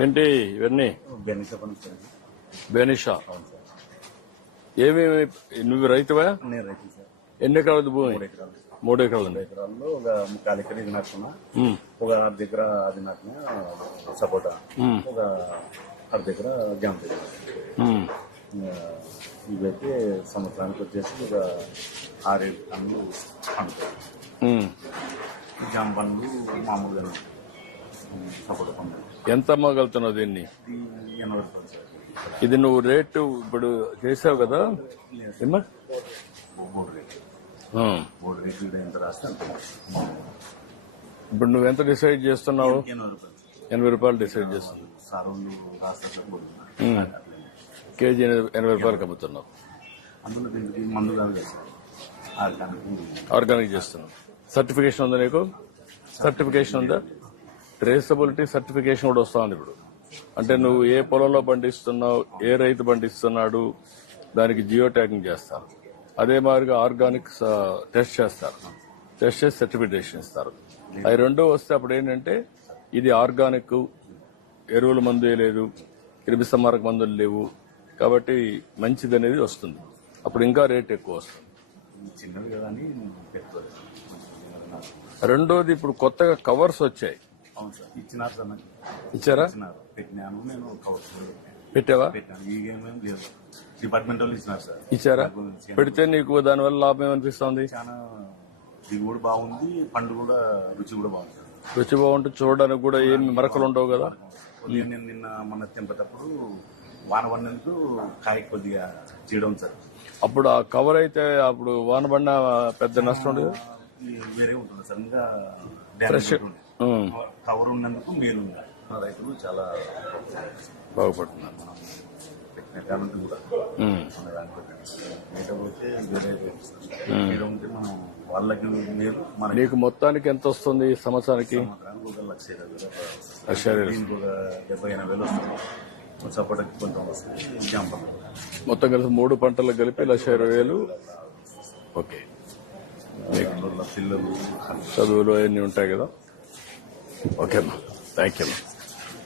ఏంటి ఇవన్నీ? బెనిష బెనిషా. అవును సార్. ఏమేమి? నువ్వు రైతువా? నేను రైతు సార్. ఎన్ని ఎకరాలది భూమి? మూడు ఎకరాలు. మూడు ఎకరాలు ఎకరాల్లో ఒక ముక్కాలు ఎకర ఇది నాటుకున్నా. ఉమ్, ఒక అర్ధ అది నాటిన సపోటా. ఒక అర్ధ దగ్గర జామ. ఇవైతే సంవత్సరానికి వచ్చేసి ఒక ఆరేడు టన్నులు పండుతాయి. జామ పండ్లు మామూలుగా ఎంత అమ్మగలుగుతున్నావు దీన్ని? ఇది ఎనభై రూపాయలు. సార్ ఇది నువ్వు రేటు ఇప్పుడు చేసావు కదా? ఏమ్మా? ఎంత రాస్తే అంత ఇప్పుడు నువ్వు ఎంత డిసైడ్ చేస్తున్నావు? ఎనభై రూపాయలు. సార్. ఎనభై రూపాయలు డిసైడ్ చేస్తున్నావు. రాస్తారు. కేజీ ఎనభై ఎనభై రూపాయలకి అమ్ముతున్నావు అందులో దీనికి మందు కాదు కదా సార్. ఆర్గానిక్. ఆర్గానిక్ చేస్తున్నావు. సర్టిఫికేషన్ ఉందా నీకు? సర్టిఫికేషన్ ఉందా? ట్రేసబిలిటీ సర్టిఫికేషన్ కూడా వస్తుంది ఇప్పుడు. అంటే నువ్వు ఏ పొలంలో పండిస్తున్నావు ఏ రైతు పండిస్తున్నాడు దానికి జియో ట్యాగింగ్ చేస్తారు. అదే మాదిరిగా ఆర్గానిక్ టెస్ట్ చేస్తారు. టెస్ట్ చేసి సర్టిఫికేషన్ ఇస్తారు. అవి రెండో వస్తే అప్పుడు ఏంటంటే ఇది ఆర్గానిక్ ఎరువుల మందు వేయలేదు క్రిమి సంహారక మందులు లేవు కాబట్టి మంచిది అనేది వస్తుంది. అప్పుడు ఇంకా రేట్ ఎక్కువ వస్తుంది. రెండోది ఇప్పుడు కొత్తగా కవర్స్ వచ్చాయి. అవును సార్. ఇచ్చినారు సార్ నాకు ఇచ్చారా? ఇచ్చినారు. పెట్టినాను. నేను కవర్ పెట్టావా? పెట్టాను. ఈ గేమ్ ఏం లేదు. డిపార్ట్మెంట్ వాళ్ళు ఇచ్చినారు సార్. ఇచ్చారా? నాకు పెడితే నీకు దానివల్ల లాభం ఏమనిపిస్తుంది? చాలా దిగుబడి బాగుంది. పండు కూడా రుచి కూడా బాగుంది సార్. రుచి బాగుంటుంది చూడడానికి కూడా ఏమి మరకలు ఉండవు కదా? నేను నిన్న మొన్న తెంపేటప్పుడు వాన పడినందుకు కాయ కొద్దిగా చేయడం సార్. అప్పుడు ఆ కవర్ అయితే అప్పుడు వాన పడిన పెద్ద నష్టం ఉండదు? ఈ వేరే ఉంటుంది సార్. ఇంకా డ్యామేజ్ ఉంటుంది కవర్ ఉన్నందుకు మేలు రైతులు చాలా బాగుపడుతున్నారు. కూడా. లేకపోతే మనం వాళ్ళకి మేలు నీకు మొత్తానికి ఎంత వస్తుంది ఈ సంవత్సరానికి? లక్ష డెబ్బై ఎనభై వేలు వస్తుంది. సపోర్ట్కి కొంచెం వస్తుంది. జాంప మొత్తం కలిసి మూడు పంటలకు కలిపి లక్ష ఇరవై వేలు. ఓకే. పిల్లలు చదువులు అవన్నీ ఉంటాయి కదా? Okay, ma. Thank you.